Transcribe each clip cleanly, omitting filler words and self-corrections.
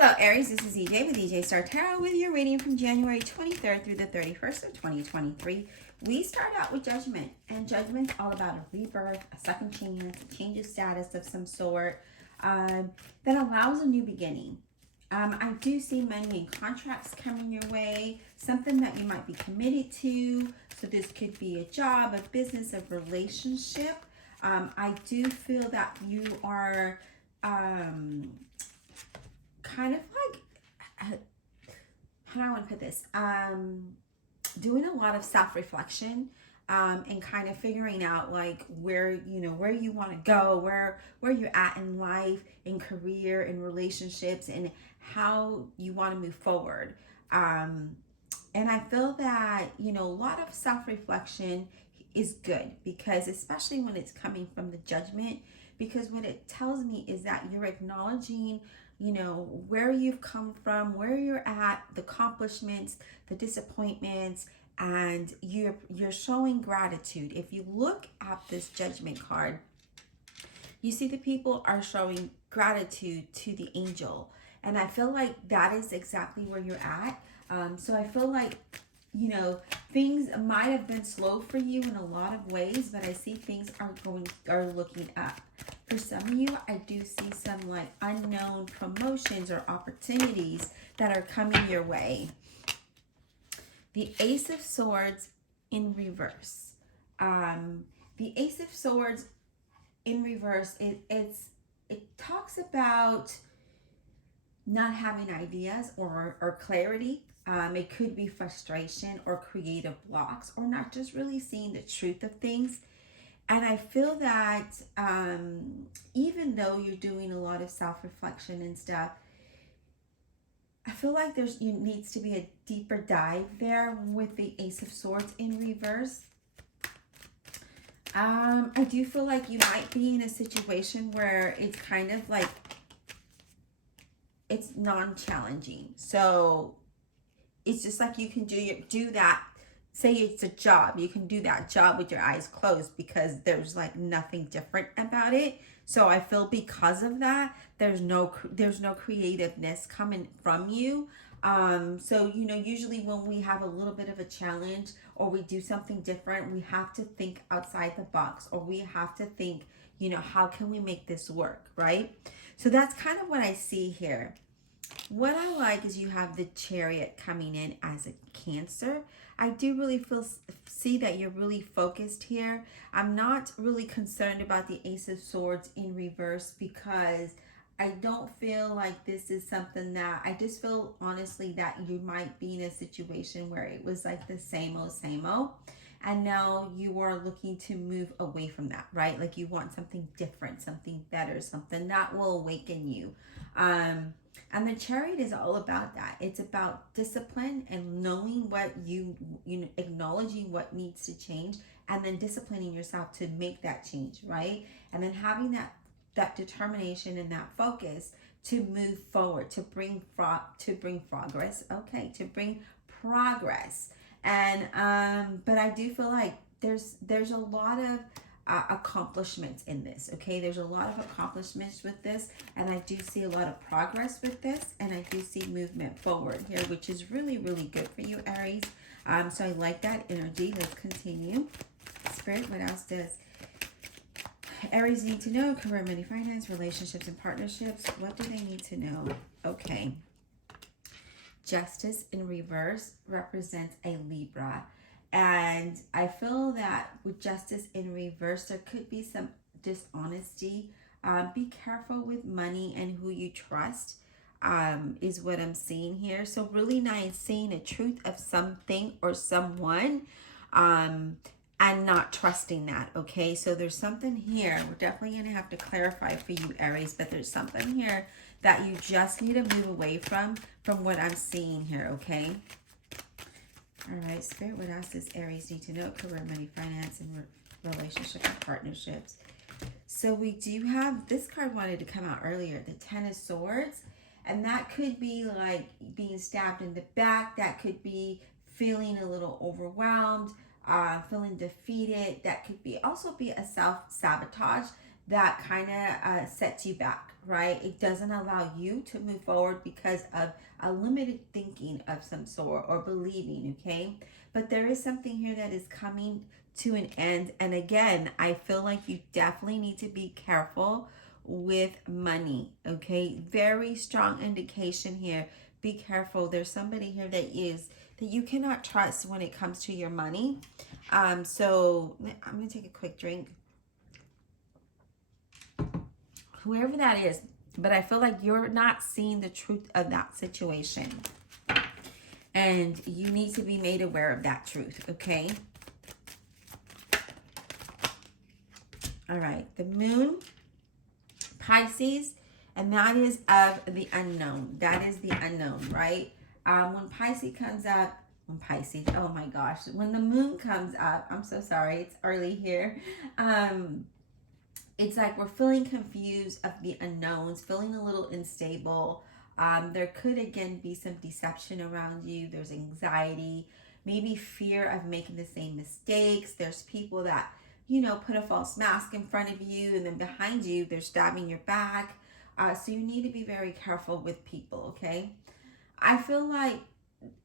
Hello, Aries. This is EJ with EJ Star Tarot with your reading from January 23rd through the 31st of 2023. We start out with Judgment, and Judgment's all about a rebirth, a second chance, a change of status of some sort that allows a new beginning. I do see money and contracts coming your way, something that you might be committed to. So this could be a job, a business, a relationship. I do feel that you are kind of like, how do I want to put this? Doing a lot of self-reflection and kind of figuring out like where you want to go, where you're at in life, in career, in relationships, and how you want to move forward. And I feel that, a lot of self-reflection is good, because especially when it's coming from the Judgment, because what it tells me is that you're acknowledging where you've come from, where you're at, the accomplishments, the disappointments, and you're showing gratitude. If you look at this Judgment card, you see the people are showing gratitude to the angel. And I feel like that is exactly where you're at. So I feel like, things might have been slow for you in a lot of ways, but I see things are looking up. For some of you, I do see some like unknown promotions or opportunities that are coming your way. The Ace of Swords in reverse. The Ace of Swords in reverse, it talks about not having ideas or clarity. It could be frustration or creative blocks, or not just really seeing the truth of things. And I feel that even though you're doing a lot of self-reflection and stuff, I feel like needs to be a deeper dive there with the Ace of Swords in reverse. I do feel like you might be in a situation where it's kind of like it's non-challenging. So it's just like you can do that. Say it's a job, you can do that job with your eyes closed because there's like nothing different about it. So I feel because of that, there's no creativeness coming from you. So usually when we have a little bit of a challenge or we do something different, we have to think outside the box, or we have to think, how can we make this work, right? So that's kind of what I see here. What I like is you have the Chariot coming in as a Cancer. I do really see that you're really focused here. I'm not really concerned about the Ace of Swords in reverse, because I don't feel like this is something that, I just feel honestly that you might be in a situation where it was like the same old, and now you are looking to move away from that, right? Like you want something different, something better, something that will awaken you. And the Chariot is all about that. It's about discipline and knowing what acknowledging what needs to change, and then disciplining yourself to make that change, right? And then having that determination and that focus to move forward, to bring progress. Okay, to bring progress. And but I do feel like there's a lot of accomplishments in this. Okay, there's a lot of accomplishments with this, and I do see a lot of progress with this, and I do see movement forward here, which is really, really good for you, Aries. So I like that energy. Let's continue. Spirit, what else does Aries need to know? Career, money, finance, relationships, and partnerships. What do they need to know? Okay. Justice in reverse represents a Libra. And I feel that with Justice in reverse, there could be some dishonesty. Be careful with money and who you trust, is what I'm seeing here. So really nice seeing the truth of something or someone, and not trusting that, okay? So there's something here. We're definitely going to have to clarify for you, Aries, but there's something here that you just need to move away from what I'm seeing here, okay? All right, Spirit, what else does Aries need to know? Career, money, finance, and relationship and partnerships. So we do have, this card wanted to come out earlier, the Ten of Swords. And that could be like being stabbed in the back. That could be feeling a little overwhelmed, feeling defeated. That could be also be a self-sabotage that kind of sets you back, right? It doesn't allow you to move forward because of a limited thinking of some sort or believing, okay? But there is something here that is coming to an end. And again, I feel like you definitely need to be careful with money, okay? Very strong indication here. Be careful. There's somebody here that you cannot trust when it comes to your money. So I'm gonna take a quick drink. Whoever that is, but I feel like you're not seeing the truth of that situation. And you need to be made aware of that truth, okay? All right, the moon, Pisces, and that is of the unknown. That is the unknown, right? When Pisces comes up, oh my gosh, when the moon comes up, I'm so sorry, it's early here. It's like we're feeling confused of the unknowns, feeling a little unstable. There could again be some deception around you. There's anxiety, maybe fear of making the same mistakes. There's people that, you know, put a false mask in front of you, and then behind you, they're stabbing your back. So you need to be very careful with people, okay? I feel like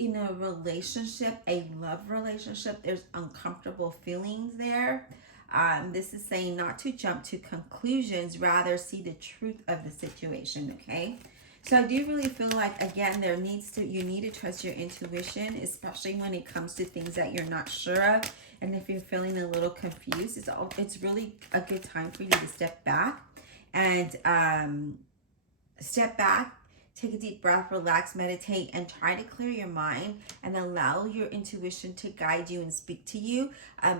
in a relationship, a love relationship, there's uncomfortable feelings there. This is saying not to jump to conclusions, rather see the truth of the situation, okay? So I do really feel like, again, you need to trust your intuition, especially when it comes to things that you're not sure of. And if you're feeling a little confused, it's really a good time for you to step back and take a deep breath, relax, meditate, and try to clear your mind and allow your intuition to guide you and speak to you,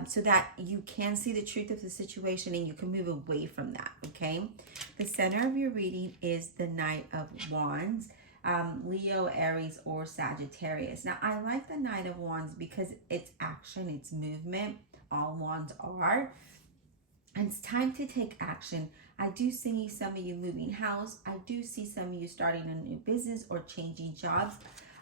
so that you can see the truth of the situation and you can move away from that, okay? The center of your reading is the Knight of Wands, Leo, Aries, or Sagittarius. Now, I like the Knight of Wands because it's action, it's movement. All wands are. And it's time to take action. I do see some of you moving house. I do see some of you starting a new business or changing jobs.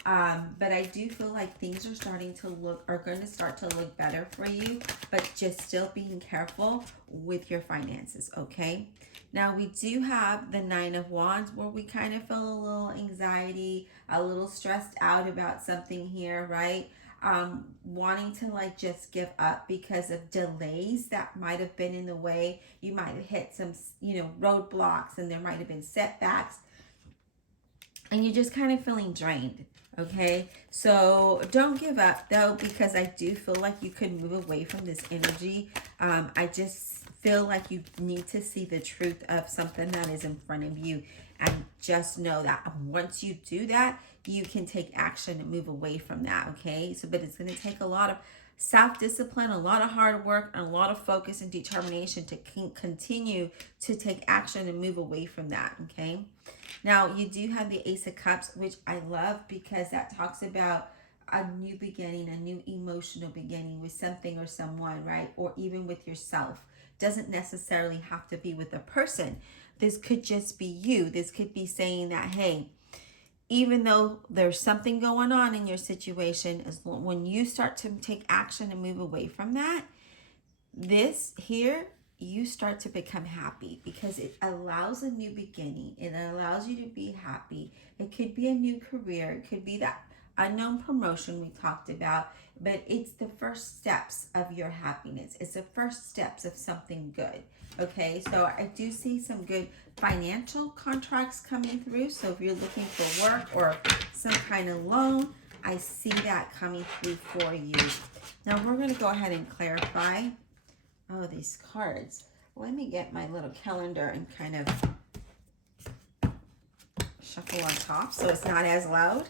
But I do feel like things are going to start to look better for you, but just still being careful with your finances, okay? Now we do have the Nine of Wands, where we kind of feel a little anxiety, a little stressed out about something here, right? Wanting to like just give up because of delays that might have been in the way. You might have hit some, roadblocks, and there might have been setbacks, and you're just kind of feeling drained. Okay, so don't give up though, because I do feel like you could move away from this energy. I just feel like you need to see the truth of something that is in front of you, and just know that once you do that, you can take action and move away from that. Okay, but it's going to take a lot of self-discipline, a lot of hard work, and a lot of focus and determination to continue to take action and move away from that. Okay, now you do have the Ace of Cups, which I love because that talks about a new beginning, a new emotional beginning with something or someone, right? Or even with yourself. Doesn't necessarily have to be with a person. This could just be you. This could be saying that, hey, even though there's something going on in your situation, when you start to take action and move away from that, this here, you start to become happy because it allows a new beginning. It allows you to be happy. It could be a new career. It could be that unknown promotion we talked about, but it's the first steps of your happiness. It's the first steps of something good. Okay, so I do see some good financial contracts coming through. So if you're looking for work or some kind of loan, I see that coming through for you. Now we're going to go ahead and clarify. Oh, these cards. Let me get my little calendar and kind of shuffle on top so it's not as loud.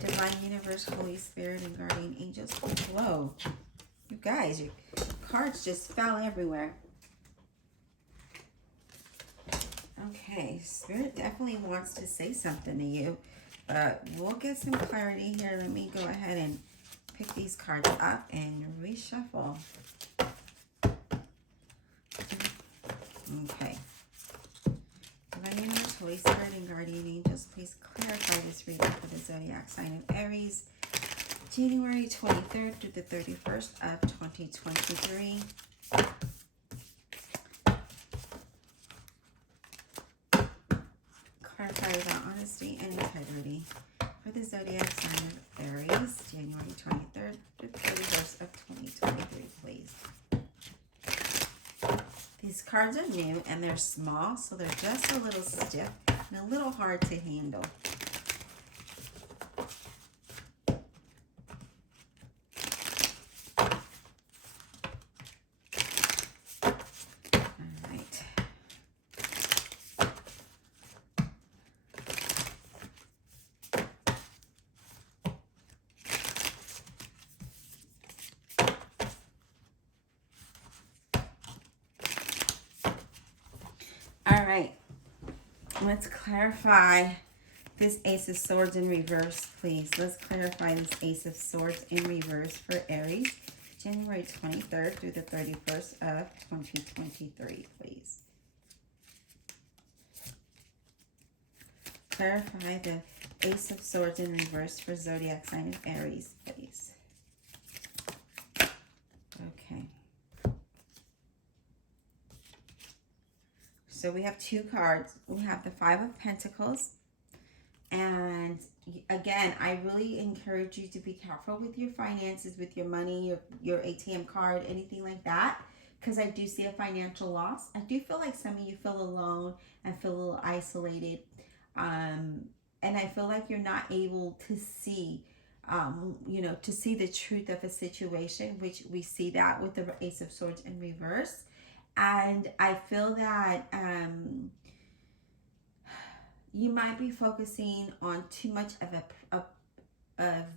Divine Universe, Holy Spirit, and Guardian Angels. Oh, whoa. You guys, your cards just fell everywhere. Okay, Spirit definitely wants to say something to you, but we'll get some clarity here. Let me go ahead and pick these cards up and reshuffle. Okay. Divine Universe, Holy Spirit, and Guardian Angels, please clarify this reading for the zodiac sign of Aries, January 23rd through the 31st of 2023. clarify about honesty and integrity for the zodiac sign of Aries, January 23rd to 31st of 2023, please. These cards are new and they're small, so they're just a little stiff and a little hard to handle. All right, let's clarify this Ace of Swords in reverse, please. Let's clarify this Ace of Swords in reverse for Aries, January 23rd through the 31st of 2023, please. Clarify the Ace of Swords in reverse for zodiac sign of Aries, please. Okay. So we have two cards. We have the Five of Pentacles. And again, I really encourage you to be careful with your finances, with your money, your ATM card, anything like that. Because I do see a financial loss. I do feel like some of you feel alone and feel a little isolated. And I feel like you're not able to see, to see the truth of a situation, which we see that with the Ace of Swords in reverse. And I feel that you might be focusing on too much of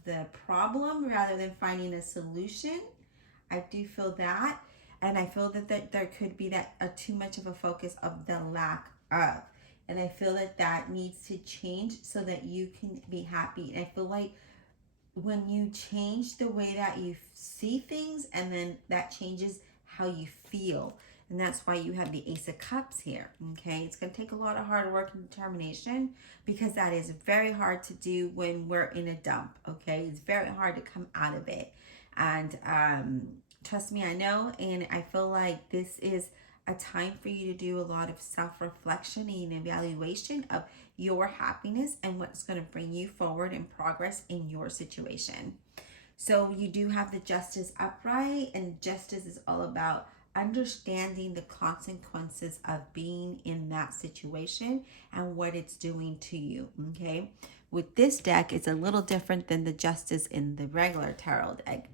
the problem rather than finding a solution. I do feel that. And I feel that there could be too much of a focus of the lack of. And I feel that needs to change so that you can be happy. And I feel like when you change the way that you see things, and then that changes how you feel. And that's why you have the Ace of Cups here, okay? It's going to take a lot of hard work and determination, because that is very hard to do when we're in a dump, okay? It's very hard to come out of it. And trust me, I know, and I feel like this is a time for you to do a lot of self-reflection and evaluation of your happiness and what's going to bring you forward and progress in your situation. So you do have the Justice upright, and Justice is all about understanding the consequences of being in that situation and what it's doing to you, okay? With this deck, it's a little different than the Justice in the regular tarot deck.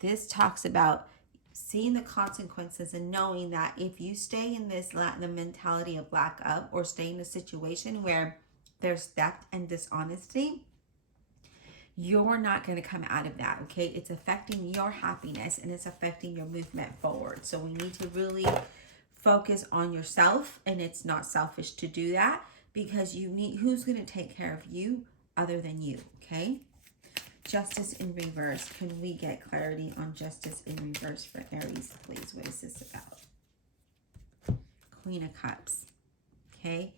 This talks about seeing the consequences and knowing that if you stay in the mentality of lack of, or stay in a situation where there's theft and dishonesty, you're not going to come out of that, okay? It's affecting your happiness and it's affecting your movement forward. So we need to really focus on yourself, and it's not selfish to do that, because who's going to take care of you other than you, okay? Justice in reverse. Can we get clarity on Justice in reverse for Aries, please? What is this about? Queen of Cups, okay?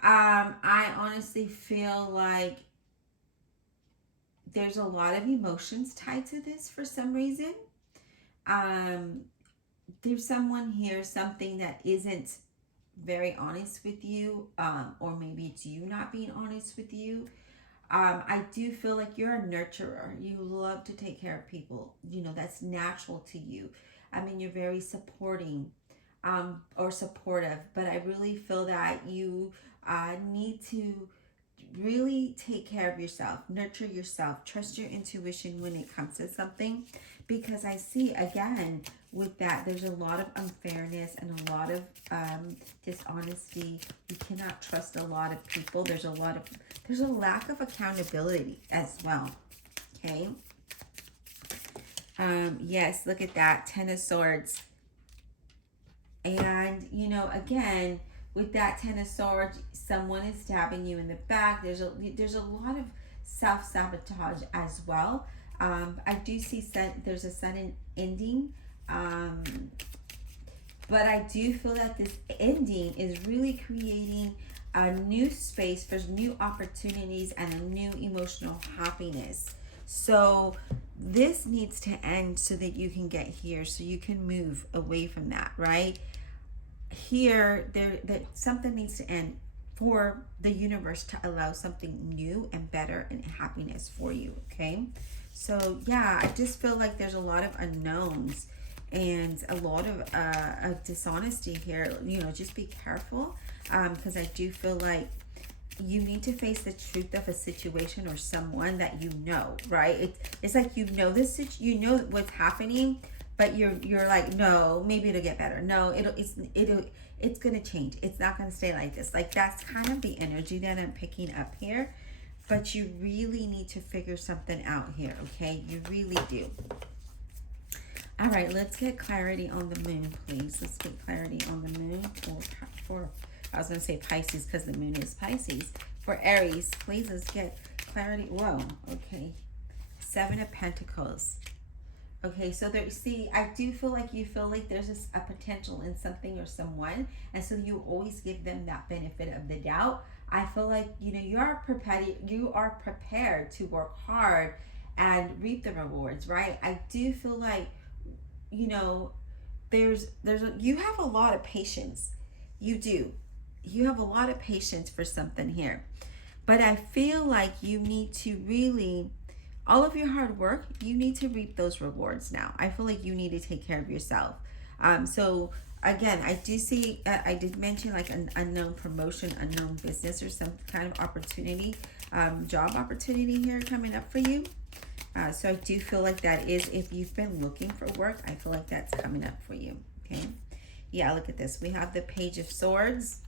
I honestly feel like there's a lot of emotions tied to this for some reason. There's someone here, something that isn't very honest with you, or maybe it's you not being honest with you. I do feel like you're a nurturer. You love to take care of people. You know, that's natural to you. I mean, you're very supporting, or supportive, but I really feel that you need to really take care of yourself, nurture yourself, trust your intuition when it comes to something, because I see, again, with that, there's a lot of unfairness and a lot of dishonesty. You cannot trust a lot of people. There's a lack of accountability as well, okay? Yes, look at that, Ten of Swords. And, again, with that Ten of Swords, someone is stabbing you in the back. There's a lot of self-sabotage as well. I do see there's a sudden ending. But I do feel that this ending is really creating a new space for new opportunities and a new emotional happiness. So this needs to end so that you can get here, so you can move away from that, right? Here, something needs to end for the universe to allow something new and better and happiness for you. Okay, so yeah, I just feel like there's a lot of unknowns and a lot of dishonesty here. You know, just be careful, because I do feel like you need to face the truth of a situation or someone that you know, right? It's like you know this, you know what's happening, but you're like, no, maybe it'll get better. No, it's gonna change. It's not gonna stay like this. Like, that's kind of the energy that I'm picking up here. But you really need to figure something out here, okay? You really do. All right, let's get clarity on the moon, please. Let's get clarity on the moon for I was going to say Pisces because the moon is Pisces. For Aries, please, let's get clarity. Whoa, okay. 7 of Pentacles. Okay, so there, see, I do feel like you feel like there's a potential in something or someone, and so you always give them that benefit of the doubt. I feel like, you know, you are prepared to work hard and reap the rewards, right? I do feel like, you know, you have a lot of patience. You do. You have a lot of patience for something here. But I feel like you need to really, all of your hard work, you need to reap those rewards now. I feel like you need to take care of yourself. So again, I do see, I did mention like an unknown promotion, unknown business, or some kind of opportunity, job opportunity here coming up for you. So I do feel like that is, if you've been looking for work, I feel like that's coming up for you. Okay. Yeah, look at this. We have the Page of Swords,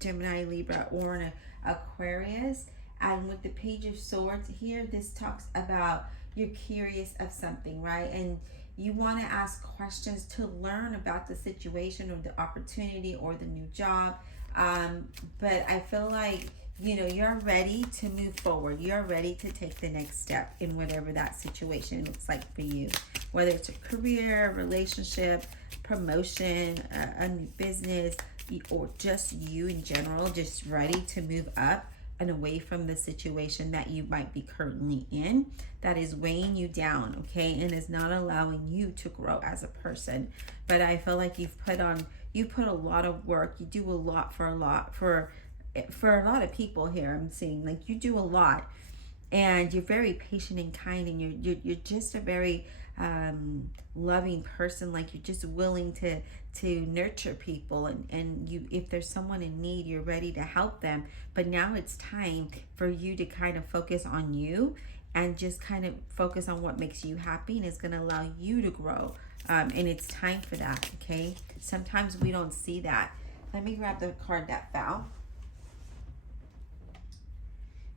Gemini, Libra, or an Aquarius. And with the Page of Swords here, this talks about you're curious of something, right? And you want to ask questions to learn about the situation or the opportunity or the new job. But I feel like, you know, you're ready to move forward. You're ready to take the next step in whatever that situation looks like for you. Whether it's a career, relationship, promotion, a new business, or just you in general, just ready to move up and away from the situation that you might be currently in that is weighing you down, okay, and is not allowing you to grow as a person. But I feel like you put a lot of work. You do a lot for a lot of people here. I'm seeing like you do a lot, and you're very patient and kind, and you're just a very loving person. Like, you're just willing to nurture people, and you, if there's someone in need, you're ready to help them. But now it's time for you to kind of focus on you and just kind of focus on what makes you happy and is going to allow you to grow. And it's time for that. Okay, sometimes we don't see that. Let me grab the card that fell.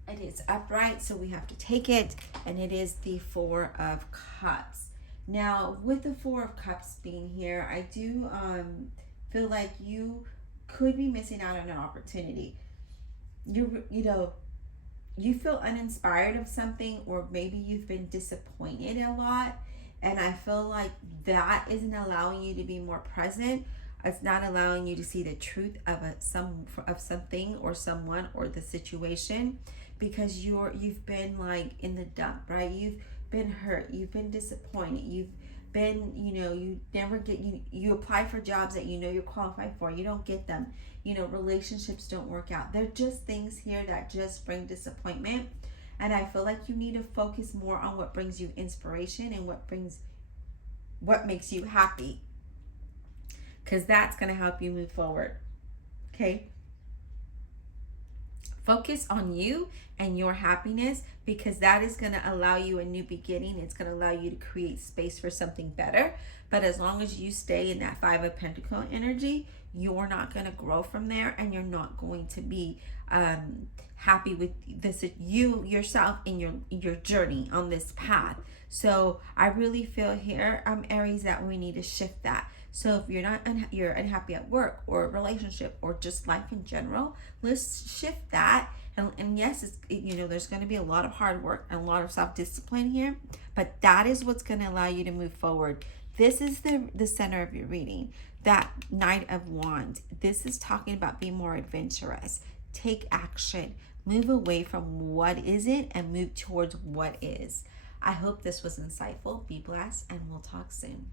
It is upright, so we have to take it, and it is the 4 of Cups. Now, with the 4 of Cups being here, I do feel like you could be missing out on an opportunity. You feel uninspired of something, or maybe you've been disappointed a lot, and I feel like that isn't allowing you to be more present. It's not allowing you to see the truth of something or someone or the situation, because you've been like in the dump, right? You've been hurt, you've been disappointed, you've been, you never get, you apply for jobs that you know you're qualified for, you don't get them, relationships don't work out. They're just things here that just bring disappointment. And I feel like you need to focus more on what brings you inspiration and what makes you happy, because that's going to help you move forward. Okay, focus on you and your happiness, because that is going to allow you a new beginning. It's going to allow you to create space for something better. But as long as you stay in that 5 of Pentacles energy, you're not going to grow from there, and you're not going to be happy with this, you yourself in your journey on this path. So I really feel here, Aries, that we need to shift that. So if you're unhappy at work or relationship or just life in general, let's shift that. And yes, there's going to be a lot of hard work and a lot of self-discipline here, but that is what's going to allow you to move forward. This is the center of your reading, that Knight of Wands. This is talking about being more adventurous. Take action. Move away from what isn't and move towards what is. I hope this was insightful. Be blessed, and we'll talk soon.